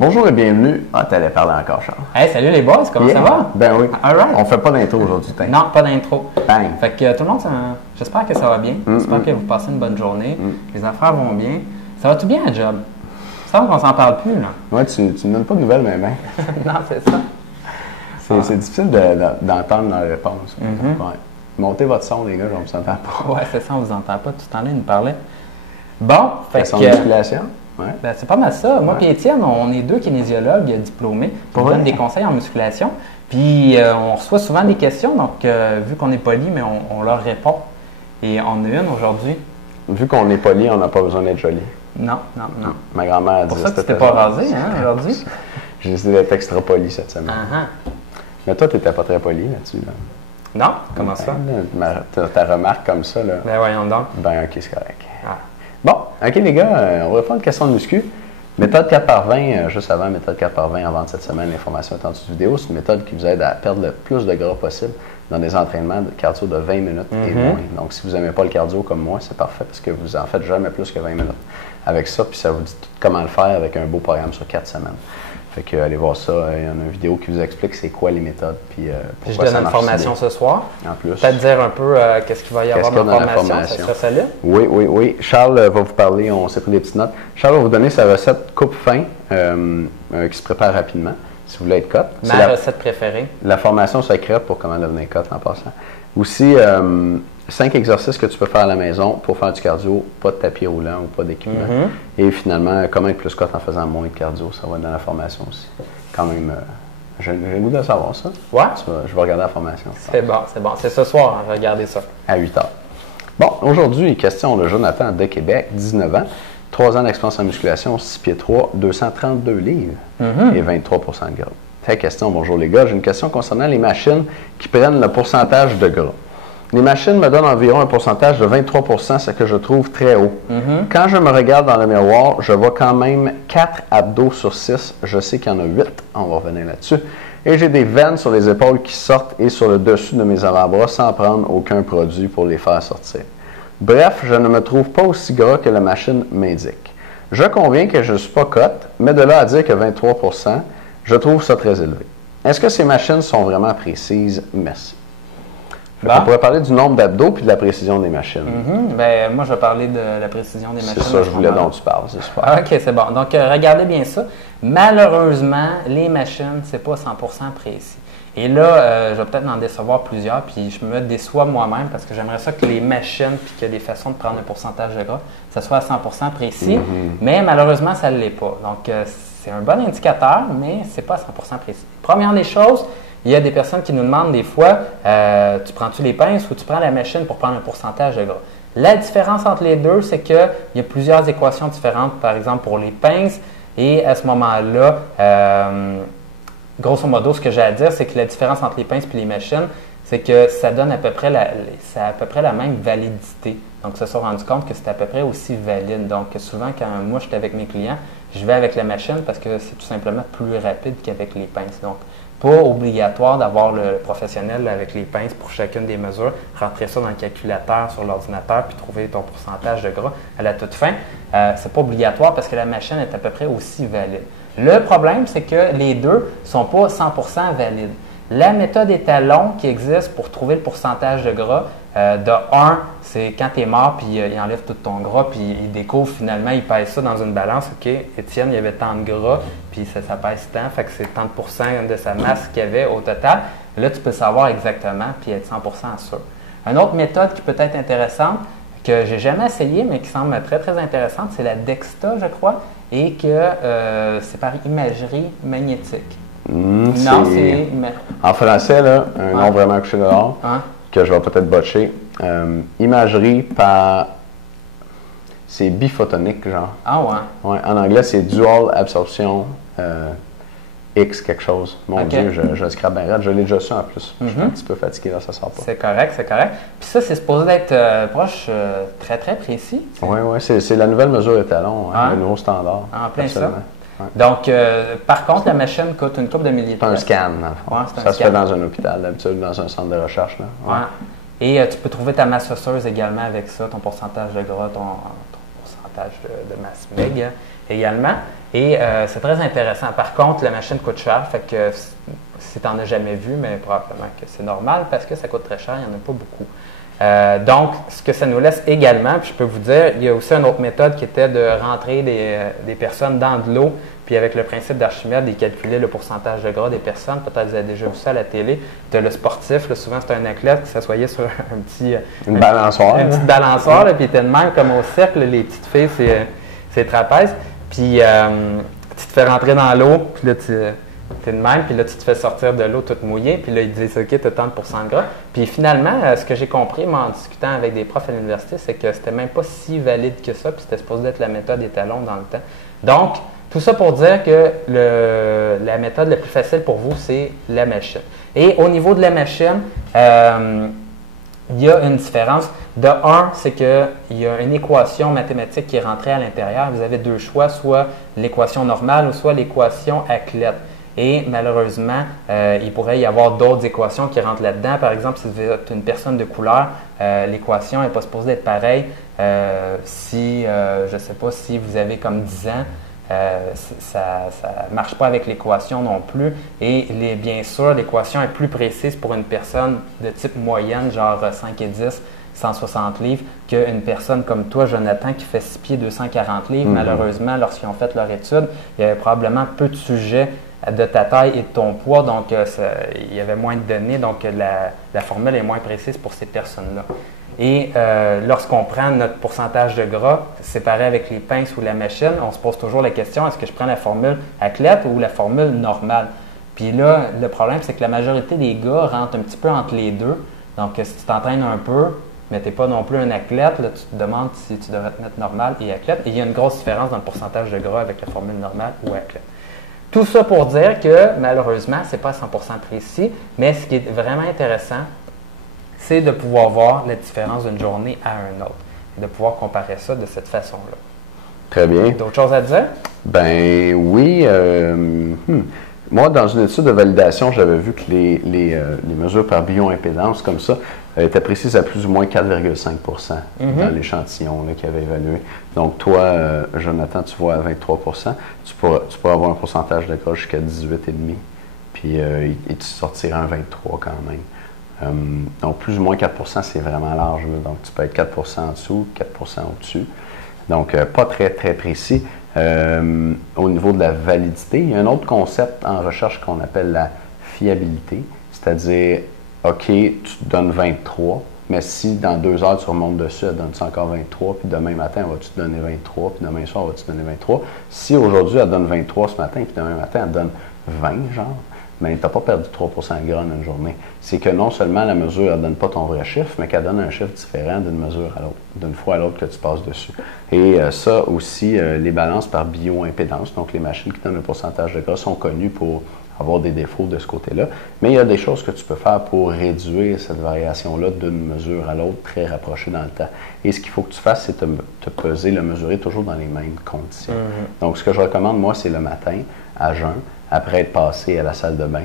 Bonjour et bienvenue. Ah, t'allais parler encore, Charles. Hey, salut les boys, comment ça va? Ben oui. All right. On fait pas d'intro aujourd'hui, t'in. Non, pas d'intro. Bang. Fait que tout le monde, j'espère que ça va bien. J'espère que vous passez une bonne journée. Les affaires vont bien. Ça va tout bien à job? Ça va qu'on s'en parle plus, là. Ouais, tu ne donnes pas de nouvelles, mais ben. Non, c'est ça. C'est difficile d'entendre dans les réponses. Ouais. Montez votre son, les gars, je ne vous entends pas. Ouais, c'est ça, on vous entend pas. Tout en train de nous parler. Bon, fait La son que. musculation? Ouais. Ben, c'est pas mal ça. Moi et Étienne, on est deux kinésiologues diplômés. On donne des conseils en musculation. Puis on reçoit souvent des questions. Donc, vu qu'on est poli, mais on leur répond. Et on a une aujourd'hui. Vu qu'on est poli, on n'a pas besoin d'être joli. Non. Ma grand-mère a dit C'est pour ça que tu t'es pas rasé, hein, aujourd'hui? J'ai décidé d'être extra poli cette semaine. Mais toi, tu n'étais pas très poli là-dessus. Là. Non? Comment ça? Ta remarque comme ça, là. Ben voyons donc. Ben, OK, c'est correct. Ah. Bon, OK, les gars, on va répondre à une question de muscu. Méthode 4x20, juste avant, méthode 4x20 avant cette semaine, l'information est en dessous de vidéo. C'est une méthode qui vous aide à perdre le plus de gras possible dans des entraînements de cardio de 20 minutes et moins. Donc, si vous n'aimez pas le cardio comme moi, c'est parfait parce que vous en faites jamais plus que 20 minutes avec ça. Puis ça vous dit tout comment le faire avec un beau programme sur 4 semaines. Fait que allez voir ça. Il y a une vidéo qui vous explique c'est quoi les méthodes. Puis je donne une formation ce soir. En plus. Peut-être dire un peu qu'est-ce qu'il va y avoir dans la formation. Ça serait solide? Oui. Charles va vous parler, on s'est pris des petites notes. Charles va vous donner sa recette coupe-fin qui se prépare rapidement, si vous voulez être cote. Ma recette préférée. La formation secrète pour comment devenir cote en passant. Aussi, 5 exercices que tu peux faire à la maison pour faire du cardio, pas de tapis roulant ou pas d'équipement. Et finalement, comment être plus cote en faisant moins de cardio, ça va être dans la formation aussi. Quand même, j'ai le goût de savoir ça. Ouais. Je vais regarder la formation. C'est bon. C'est ce soir, hein, regardez ça. À 8 heures. Bon, aujourd'hui, question de Jonathan de Québec, 19 ans, 3 ans d'expérience en musculation, 6 pieds 3, 232 livres et 23 de gras. Ta question, bonjour les gars, j'ai une question concernant les machines qui prennent le pourcentage de gras. Les machines me donnent environ un pourcentage de 23 ce que je trouve très haut. Quand je me regarde dans le miroir, je vois quand même 4 abdos sur 6. Je sais qu'il y en a 8, on va revenir là-dessus. Et j'ai des veines sur les épaules qui sortent et sur le dessus de mes avant-bras sans prendre aucun produit pour les faire sortir. Bref, je ne me trouve pas aussi gras que la machine m'indique. Je conviens que je ne suis pas cote, mais de là à dire que 23 je trouve ça très élevé. Est-ce que ces machines sont vraiment précises? Merci. On pourrait parler du nombre d'abdos puis de la précision des machines. Ben, moi, je vais parler de la précision des machines. C'est ça, je voulais dont tu parles, c'est super. OK, c'est bon. Donc, regardez bien ça. Malheureusement, les machines, c'est pas 100% précis. Et là, je vais peut-être en décevoir plusieurs, puis je me déçois moi-même parce que j'aimerais ça que les machines, puis qu'il y a des façons de prendre un pourcentage de gras, ça soit à 100% précis, mais malheureusement, ça ne l'est pas. Donc, c'est un bon indicateur, mais c'est pas à 100% précis. Première des choses, il y a des personnes qui nous demandent des fois, tu prends-tu les pinces ou tu prends la machine pour prendre un pourcentage de gras? La différence entre les deux, c'est qu'il y a plusieurs équations différentes, par exemple pour les pinces, et à ce moment-là, grosso modo, ce que j'ai à dire, c'est que la différence entre les pinces et les machines, c'est que ça donne à peu près la même validité. Donc, ils se sont rendus compte que c'est à peu près aussi valide. Donc, souvent, quand moi, je suis avec mes clients, je vais avec la machine parce que c'est tout simplement plus rapide qu'avec les pinces. Donc, pas obligatoire d'avoir le professionnel avec les pinces pour chacune des mesures, rentrer ça dans le calculateur sur l'ordinateur puis trouver ton pourcentage de gras à la toute fin. C'est pas obligatoire parce que la machine est à peu près aussi valide. Le problème, c'est que les deux ne sont pas 100% valides. La méthode étalon qui existe pour trouver le pourcentage de gras, de 1, c'est quand tu es mort, puis il enlève tout ton gras, puis il découvre finalement, il pèse ça dans une balance. OK, Étienne, il y avait tant de gras, puis ça pèse tant, fait que c'est tant de sa masse qu'il y avait au total. Là, tu peux savoir exactement, puis être 100% sûr. Une autre méthode qui peut être intéressante, que j'ai jamais essayé, mais qui semble très, très intéressante, c'est la DEXTA, je crois, et que c'est par imagerie magnétique. Non, c'est... En français, là, un nom vraiment couché dehors, que je vais peut-être botcher. Imagerie par... C'est biphotonique, genre. Ah ouais? Ouais, en anglais, c'est Dual Absorption X quelque chose. Mon Dieu, je le scrape bien raide. Je l'ai déjà su en plus. Je suis un petit peu fatigué, là, ça sort pas. C'est correct. Puis ça, c'est supposé d'être proche, très, très précis. Oui, c'est la nouvelle mesure étalon, le nouveau standard. En plein absolument. ça. Ouais. Donc, par contre, la machine coûte une couple de milliers de pièces. C'est un scan, dans le fond. Ça se fait dans un hôpital, d'habitude, dans un centre de recherche. Là. Ouais. Et tu peux trouver ta masse osseuse également avec ça, ton pourcentage de gras, ton pourcentage de masse maigre également. Et c'est très intéressant. Par contre, la machine coûte cher, fait que si tu n'en as jamais vu, mais probablement que c'est normal parce que ça coûte très cher, il n'y en a pas beaucoup. Donc, ce que ça nous laisse également, puis je peux vous dire, il y a aussi une autre méthode qui était de rentrer des personnes dans de l'eau, puis avec le principe d'Archimède, ils calculaient le pourcentage de gras des personnes. Peut-être que vous avez déjà vu ça à la télé. Tu as le sportif, là, souvent c'est un athlète qui s'assoyait sur une balançoire. Une petite balançoire, puis il était de même comme au cercle, les petites filles, c'est trapèze. Puis tu te fais rentrer dans l'eau, puis là tu es de même, puis là tu te fais sortir de l'eau toute mouillée, puis là ils disent OK, tu as tant de pourcent de gras. Puis finalement, ce que j'ai compris, moi, en discutant avec des profs à l'université, c'est que c'était même pas si valide que ça, puis c'était supposé être la méthode étalon dans le temps. Donc, tout ça pour dire que la méthode la plus facile pour vous, c'est la machine. Et au niveau de la machine, il y a une différence. De un, c'est qu'il y a une équation mathématique qui est rentrée à l'intérieur. Vous avez deux choix, soit l'équation normale ou soit l'équation Acklett. Et malheureusement, il pourrait y avoir d'autres équations qui rentrent là-dedans. Par exemple, si vous êtes une personne de couleur, l'équation n'est pas supposée être pareille. Si, je ne sais pas, si vous avez comme 10 ans, ça ne marche pas avec l'équation non plus. Et bien sûr, l'équation est plus précise pour une personne de type moyenne, genre 5 et 10, 160 livres, qu'une personne comme toi, Jonathan, qui fait 6 pieds 240 livres. Malheureusement, lorsqu'ils ont fait leur étude, il y avait probablement peu de sujets de ta taille et de ton poids, donc il y avait moins de données, donc la formule est moins précise pour ces personnes-là. Et lorsqu'on prend notre pourcentage de gras séparé avec les pinces ou la machine, on se pose toujours la question, est-ce que je prends la formule Acklett ou la formule normale? Puis là, le problème, c'est que la majorité des gars rentrent un petit peu entre les deux. Donc, si tu t'entraînes un peu, mais tu n'es pas non plus un athlète, là, tu te demandes si tu devrais te mettre normal et Acklett. Et il y a une grosse différence dans le pourcentage de gras avec la formule normale ou Acklett. Tout ça pour dire que, malheureusement, ce n'est pas 100% précis, mais ce qui est vraiment intéressant, c'est de pouvoir voir la différence d'une journée à une autre et de pouvoir comparer ça de cette façon-là. Très bien. D'autres choses à dire? Ben oui. Moi, dans une étude de validation, j'avais vu que les mesures par bioimpédance comme ça étaient précises à plus ou moins 4,5 dans l'échantillon qu'il avait évalué. Donc, toi, Jonathan, tu vois à 23 tu pourras avoir un pourcentage de gras jusqu'à 18,5 puis et tu sortiras un 23 quand même. Donc, plus ou moins 4 c'est vraiment large. Donc, tu peux être 4 en dessous, 4 au-dessus. Donc, pas très, très précis. Au niveau de la validité, il y a un autre concept en recherche qu'on appelle la fiabilité, c'est-à-dire, OK, tu te donnes 23, mais si dans 2 heures tu remontes dessus, elle donne encore 23, puis demain matin, elle va-tu te donner 23, puis demain soir, elle va-tu te donner 23. Si aujourd'hui, elle donne 23 ce matin, puis demain matin, elle donne 20, genre, mais tu n'as pas perdu 3 de gras en une journée. C'est que non seulement la mesure ne donne pas ton vrai chiffre, mais qu'elle donne un chiffre différent d'une mesure à l'autre, d'une fois à l'autre que tu passes dessus. Et ça aussi, les balances par bioimpédance, donc les machines qui donnent un pourcentage de gras sont connues pour avoir des défauts de ce côté-là. Mais il y a des choses que tu peux faire pour réduire cette variation-là d'une mesure à l'autre très rapprochée dans le temps. Et ce qu'il faut que tu fasses, c'est te peser, le mesurer toujours dans les mêmes conditions. Donc, ce que je recommande, moi, c'est le matin, à jeun, après être passé à la salle de bain,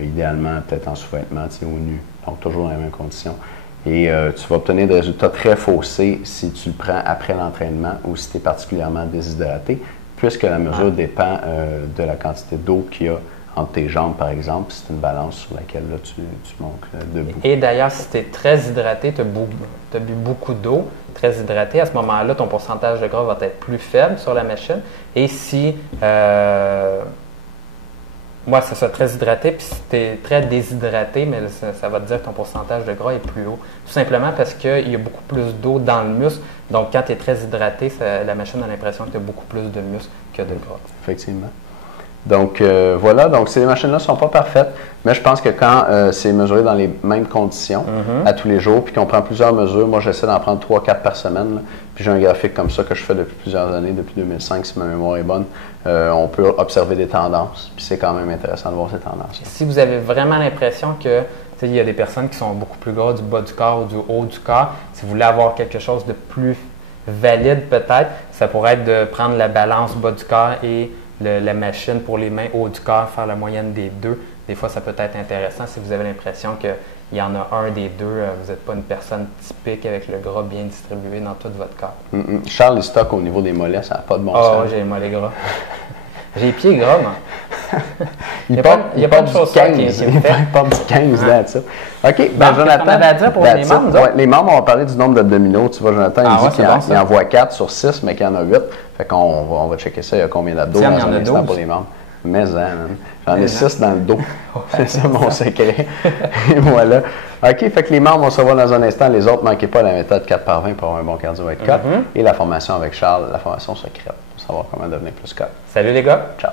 idéalement peut-être en sous-vêtements, au nu, donc toujours dans les mêmes conditions. Et tu vas obtenir des résultats très faussés si tu le prends après l'entraînement ou si tu es particulièrement déshydraté, puisque la mesure dépend de la quantité d'eau qu'il y a entre tes jambes, par exemple, c'est une balance sur laquelle là, tu montes debout. Et d'ailleurs, si tu es très hydraté, tu as bu beaucoup d'eau, très hydraté, à ce moment-là, ton pourcentage de gras va être plus faible sur la machine. Et si... moi, c'est ça, très hydraté, puis si tu es très déshydraté, mais ça va te dire que ton pourcentage de gras est plus haut. Tout simplement parce qu'il y a beaucoup plus d'eau dans le muscle. Donc, quand tu es très hydraté, la machine a l'impression que tu as beaucoup plus de muscle que de gras. Effectivement. Donc, voilà. Donc, ces machines-là ne sont pas parfaites, mais je pense que quand c'est mesuré dans les mêmes conditions à tous les jours, puis qu'on prend plusieurs mesures, moi, j'essaie d'en prendre 3-4 par semaine, là, puis j'ai un graphique comme ça que je fais depuis plusieurs années, depuis 2005, si ma mémoire est bonne. On peut observer des tendances, puis c'est quand même intéressant de voir ces tendances. Si vous avez vraiment l'impression que il y a des personnes qui sont beaucoup plus gras du bas du corps ou du haut du corps, si vous voulez avoir quelque chose de plus valide peut-être, ça pourrait être de prendre la balance bas du corps et la machine pour les mains haut du corps, faire la moyenne des deux. Des fois, ça peut être intéressant si vous avez l'impression qu'il y en a un des deux. Vous n'êtes pas une personne typique avec le gras bien distribué dans tout votre corps. Charles, il stocke au niveau des mollets, ça n'a pas de bon sens. sens. Ah, j'ai les mollets gras. J'ai les pieds gras, moi. Il n'y a pas de chaussures qui me fait. Il porte du 15 là, ça. OK, ben, Jonathan. On avait à dire pour les membres, ouais, les membres, on va parler du nombre d'abdominaux. Tu vois, Jonathan, il dit qu'il en voit 4 sur 6, mais qu'il y en a 8. Fait qu'on va checker ça. Il y a combien d'abdos dans un instant pour les membres? Mais j'en ai 6 dans le dos. C'est ça mon secret. Et voilà. OK, fait que les membres, on se revoit dans un instant. Les autres, ne manquez pas la méthode 4x20 pour avoir un bon cardio avec cut. Et la formation avec Charles, la formation secrète, pour savoir comment devenir plus cut. Salut les gars. Ciao.